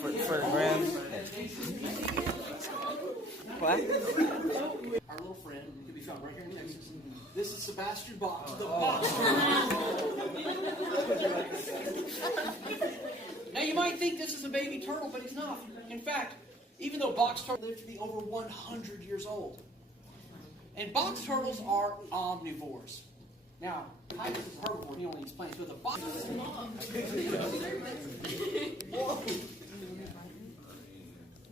for the gram. What? Our little friend can be found right here in Texas. This is Sebastian Box, the box. Now you might think this is a baby turtle, but he's not. In fact, even though box turtles live to be over 100 years old. And box turtles are omnivores. Now, Titus is a herbivore, he only eats plants, but the box...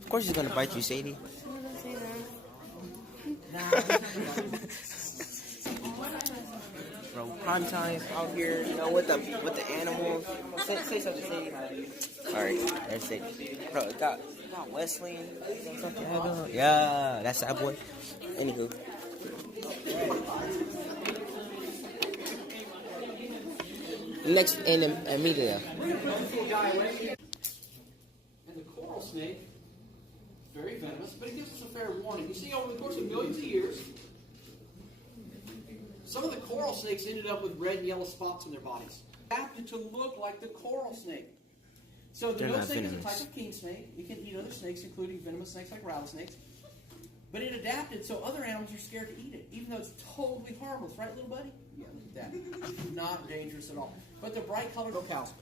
Of course he's gonna bite you, Sadie. Bro, prime time out here, you know, with the animals. Say something, Sadie. Alright, that's it. Bro, got Wesley. Yeah, that's that boy. Anywho. Next in Amelia. And the coral snake, very venomous, but it gives us a fair warning. You see, over the course of millions of years, some of the coral snakes ended up with red and yellow spots on their bodies. Adapted to look like the coral snake. So the nose snake is a type of king snake. It can eat other snakes, including venomous snakes like rattlesnakes. But it adapted so other animals are scared to eat it, even though it's totally harmless, right, little buddy? Yeah, look at that. Not dangerous at all. But the bright colored cows.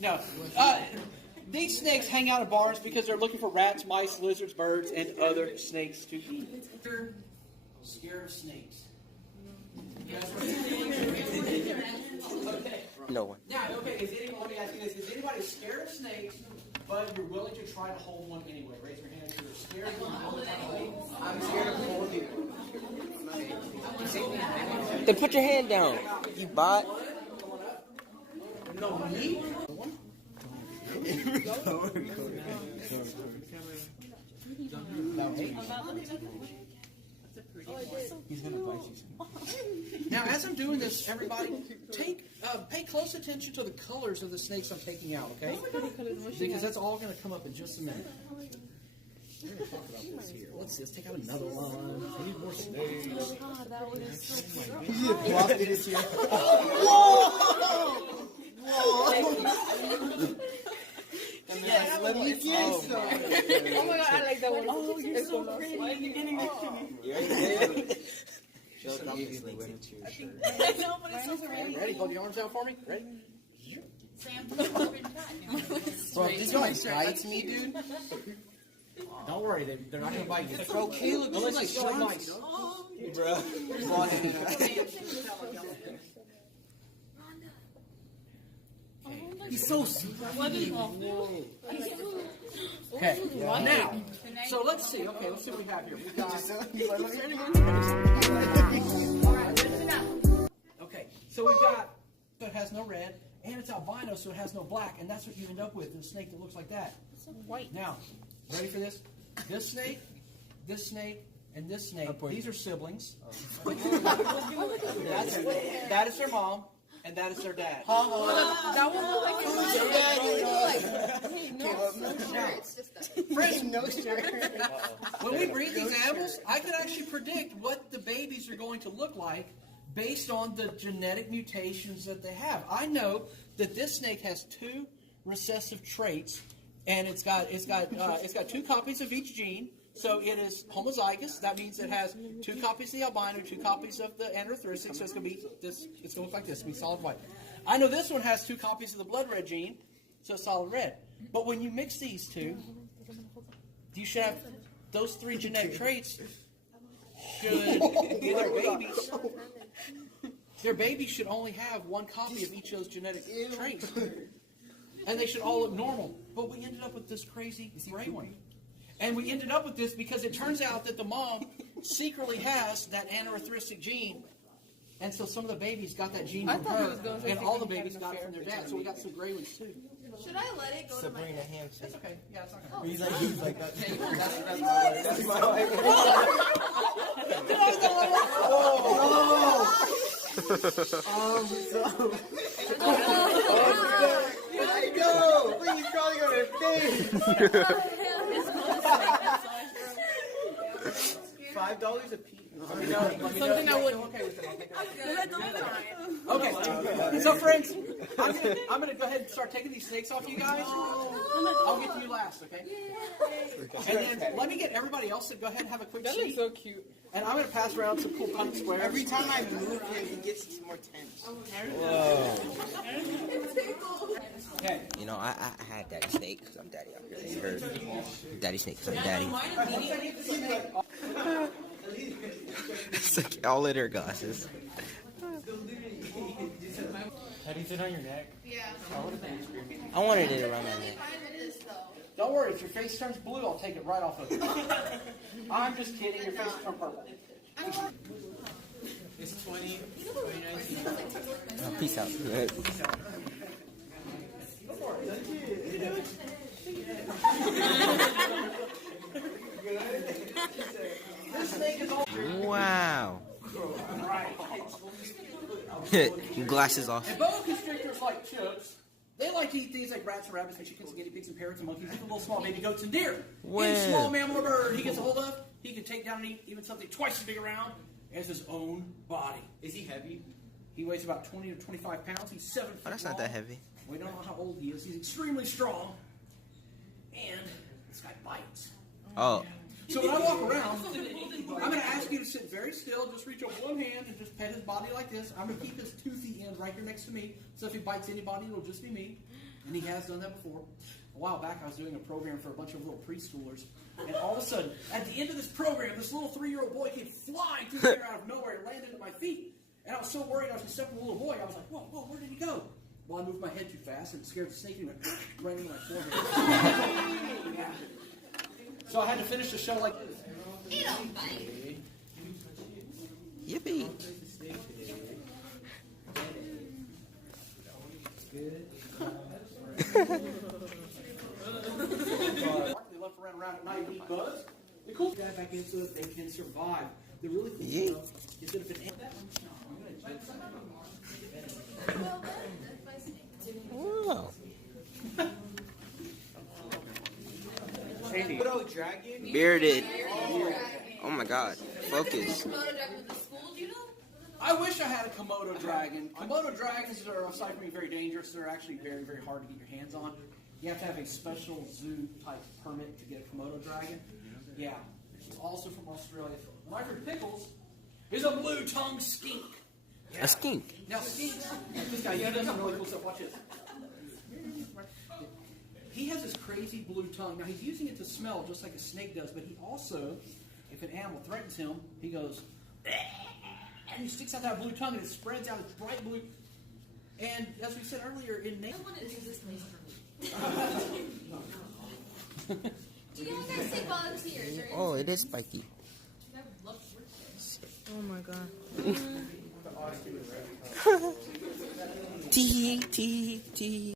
No. These snakes hang out in barns because they're looking for rats, mice, lizards, birds, and other snakes to eat. You're scared of snakes. No one. Now, okay, let me ask you this. Is anybody scared of snakes, but you're willing to try to hold one anyway? Raise your hand if you're scared of one. I'm scared of holding people. Then put your hand down, you bot. No, me? He's gonna bite you. Now, as I'm doing this, everybody, pay close attention to the colors of the snakes I'm taking out, okay? Because that's all going to come up in just a minute. We're going to talk about this here. Let's see. Let's take out another one. I need more snakes. Whoa! Yeah, let me get some. Oh my god, I like that one. Oh, you're so pretty. Why are you getting next to me? She'll obviously win it to your shirt. I know, but it's so pretty. Ready? Hold your arms out for me. Ready? Bro, if this guy bites me, dude. Don't worry, they're not going to bite you. Bro, Caleb, Unless you feel like mice. Bro. He's so super. Okay, now, so let's see. Okay, let's see what we have here. We've got. Okay, so we've got. So it has no red, and it's albino, so it has no black, and that's what you end up with in a snake that looks like that. It's so white. Now, ready for this? This snake, and this snake. These are siblings. That is their mom. And that is their dad. That one looked like his No shirt. When we breed these animals, I can actually predict what the babies are going to look like based on the genetic mutations that they have. I know that this snake has 2 recessive traits, and it's got 2 copies of each gene. So it is homozygous. That means it has 2 copies of the albino, 2 copies of the anerythritic. So it's going to be this. It's going to look like this. It's going to be solid white. I know this one has 2 copies of the blood red gene, so it's solid red. But when you mix these 2, you should have those 3 genetic traits. Should in their babies. Their babies should only have 1 copy of each of those genetic traits, and they should all look normal. But we ended up with this crazy gray one. And we ended up with this because it turns out that the mom secretly has that anerythritic gene. And so some of the babies got that gene from her, and all the babies got it from their dad. So we got some gray ones too. Should I let it go to my head? That's okay. Yeah, it's not gonna He's like that. That's my wife. Let it go! Please, crawling on her face! $5 a piece. Something I would. Okay, so friends, I'm gonna go ahead and start taking these snakes off you guys. I'll get to you last, okay? And then let me get everybody else to go ahead and have a quick That seat. looks so cute. And I'm gonna pass around some cool Punnett squares. Every time I move him, he gets more tense. Okay. You know, I had daddy snake because I'm daddy out here. You heard daddy snake because I'm daddy. It's like all in her glasses. How do you sit on your neck? Yeah. I wanted it around my neck. Fine with this though. Don't worry, if your face turns blue, I'll take it right off of you. I'm just kidding, your face will turn purple. It's 2019. Oh, peace out. This snake is all Wow. Glasses off. and boa constrictors like chooks. They like to eat things like rats and rabbits and chickens and guinea pigs and parrots and monkeys, even little small baby goats and deer. Any small mammal or bird he gets a hold of, he can take down and eat even something twice as big around as his own body. Is he heavy? He weighs about 20 to 25 pounds. He's 7 feet Oh, that's long. not that heavy. We don't know how old he is. He's extremely strong. And this guy bites. Oh. So when I walk around, I'm going to ask you to sit very still. Just reach up one hand and just pet his body like this. I'm going to keep his toothy end right here next to me. So if he bites anybody, it'll just be me. And he has done that before. A while back, I was doing a program for a bunch of little preschoolers. And all of a sudden, at the end of this program, this little 3-year-old boy came flying through the air out of nowhere and landed at my feet. And I was so worried I was going to step on the little boy. I was like, whoa, whoa, where did he go? Well, I moved my head too fast and scared the snake and went right into my forehead. Yeah. So I had to finish the show like this. He don't bite. Yippee. They left around at night and eat bugs. The cool guy back in so that they can survive. The really cool thing though is that if it Wow. Komodo dragon? Bearded. Oh my god. Focus. Komodo dragon with the school, do you know? I wish I had a Komodo dragon. Komodo dragons are, aside from being very dangerous, they're actually very, very hard to get your hands on. You have to have a special zoo type permit to get a Komodo dragon. Yeah. Also from Australia. My friend Pickles is a blue-tongued skink. A skink. Now skinks, this guy, he does some really cool stuff. Watch this. He has this crazy blue tongue. Now he's using it to smell just like a snake does, but he also, if an animal threatens him, he goes, and he sticks out that blue tongue and it spreads out its bright blue. And as we said earlier, in nature. I wanted to use this place for me. Do you guys take bugs here? Is there Oh, it is spiky. Oh my god. Tee, tee, tee.